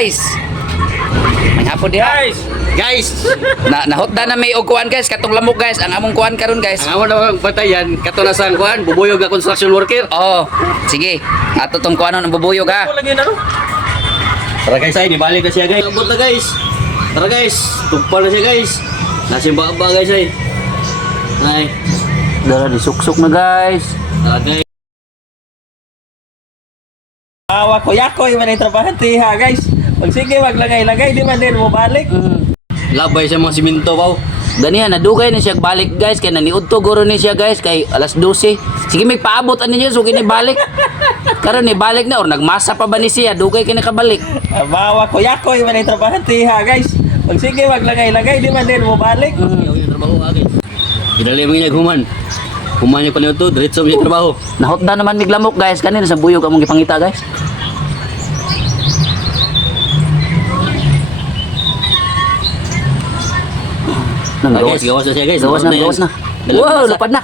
Guys. May hapon diha. Guys, Nahotda na may og kuan guys, katong lamok guys, ang among kuan karon guys. ang amo na batayan kato na sang kuan, bubuyog na construction worker. Oh, sige. Ato tong kuanon ang bubuyog ha. Tara guys, ay balik na siya guys. Abot na guys. Tara guys, tugpal na siya guys. Nasimba-ba guys ay. Ay, Dara di suksok na guys. tara guys. Awa ko yakoy man ang trabahante ha guys. Pag sige maglagay-lagay di man din mo balik. Labay sa mga siminto baw. Ganiha nadugay na siya balik guys kay naniudto guro ni siya guys kay alas 12. Sige may paabot ani niya so kini balik. Karon ni balik na or nagmasa pa ba ni siya dugay kini kabalik. Awa ko yakoy man ang trabahante ha guys. Pag sige maglagay-lagay di man din mo balik. Ayaw yung trabaho agay. Idali mo yung human. Human yung kanyo to, diretso mo yung trabaho. Nahotda naman mig lamok guys kanina sa buyog among gipangita guys. Nang Guys, gawas na siya guys. Gawas na, yan. gawas na. Dalag Wow, masa. lupad na.